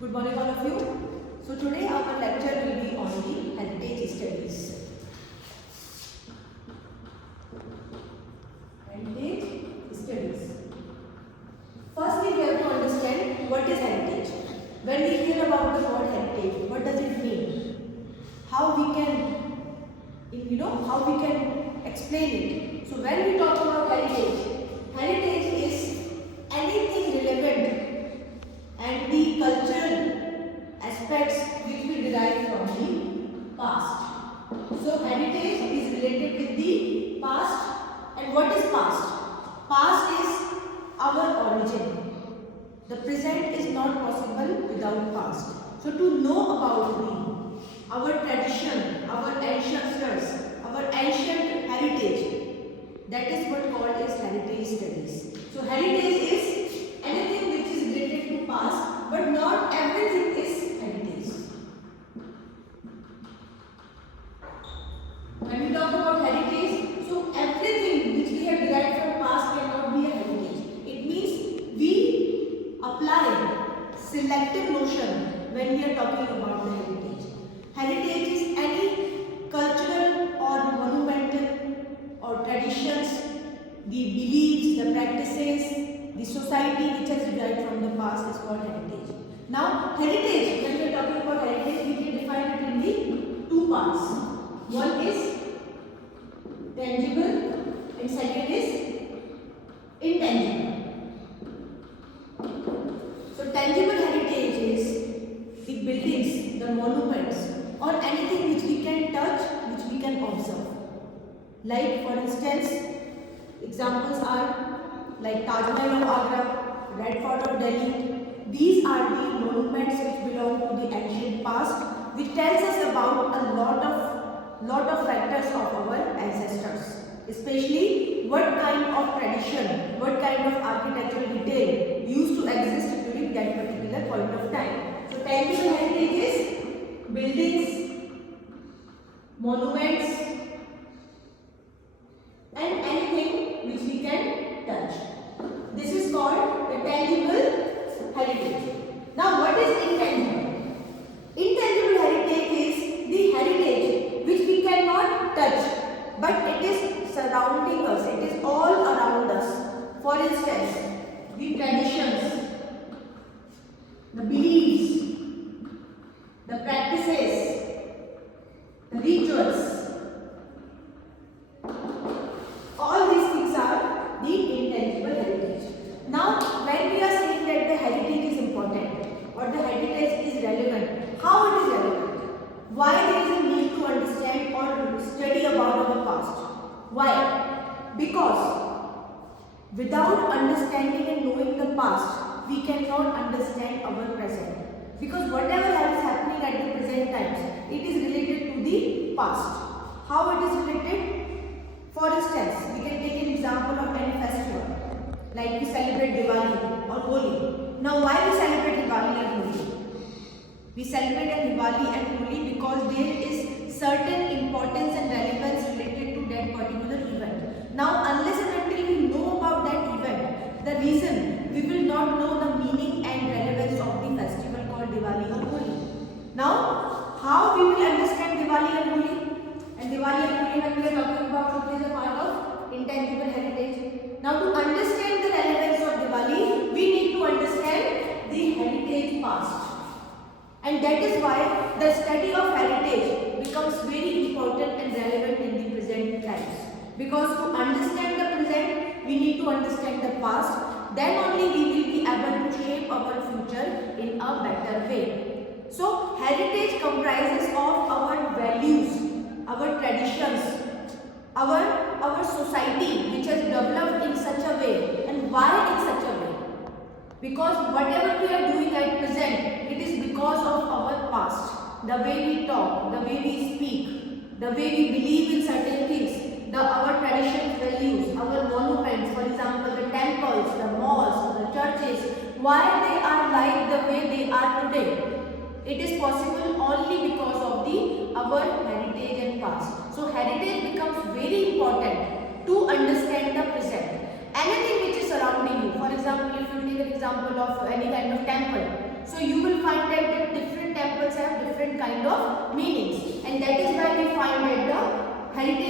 Good morning all of you. So today our lecture will be on the heritage studies. Heritage studies. Firstly, we have to understand what is heritage. When we hear about the word heritage, what does it mean? How we can explain it. So when we talk about heritage, heritage is anything relevant and the cultural aspects which we derive from the past. So heritage is related with the past. And what is past? Past is our origin. The present is not possible without past. So to know about our tradition, our ancestors, our ancient heritage, that is what called as heritage studies. So heritage is anything which is related to past, but not everything is heritage. When we talk about heritage, so everything which we have derived from past cannot be a heritage. It means we apply selective notion when we are talking about the heritage. Heritage is any cultural or monumental or traditions, the beliefs, the practices, the society which has derived from the past is called heritage. Now, heritage, when we are talking about heritage, we can define it in the two parts. One is tangible and second is intangible. So, tangible heritage is the buildings, the monuments, or anything which we can touch, which we can observe. Like for instance, examples are like Taj Mahal of Agra, Red Fort of Delhi. These are the monuments which belong to the ancient past, which tells us about a lot of factors of our ancestors, especially what kind of tradition, what kind of architectural detail used to exist during that particular point of time. So tangible heritage is buildings, monuments, and anything which we can touch. This is called the tangible heritage. Now what is intangible? Intangible heritage is the heritage which we cannot touch, but it is surrounding us, it is all around us. For instance, the traditions, the beliefs, the practices, the rituals, all these things are the intangible heritage. Now, when we are saying that the heritage is important or the heritage is relevant, how it is relevant? Why there is a need to understand or study about our past? Why? Because without understanding and knowing the past, we cannot understand our present. Because whatever is happening at the present times, it is related to the past. How it is related? For instance, we can take an example of any festival, like we celebrate Diwali or Holi. Now, why we celebrate Diwali and Holi? We celebrate Diwali and Holi because there is certain importance and relevance related to that particular event. Now, unless and until we know about that event, the reason we will not know the meaning and relevance of the festival called Diwali or Holi. Now, how we will understand Diwali and Holi? And Diwali and Holi, when we are talking about, it is a part of intangible heritage. Now, to understand the relevance of Diwali, we need to understand the heritage past. And that is why the study of heritage becomes very important and relevant in the present times. Because to understand the present, we need to understand the past. Then only we will be able to shape our future in a better way. So, heritage comprises of our values, our traditions, our society which has developed in such a way. And why in such a way? Because whatever we are doing at present, it is because of our past. The way we talk, the way we speak, the way we believe in certain things, our traditions, values, our monuments, for example the temples, the malls, the churches, why they are like the way they are today. It is possible only because of our heritage and past. So heritage becomes very important to understand the present. Anything which is surrounding you, for example, if you take an example of any kind of temple, so you will find that and that is why we find that the heritage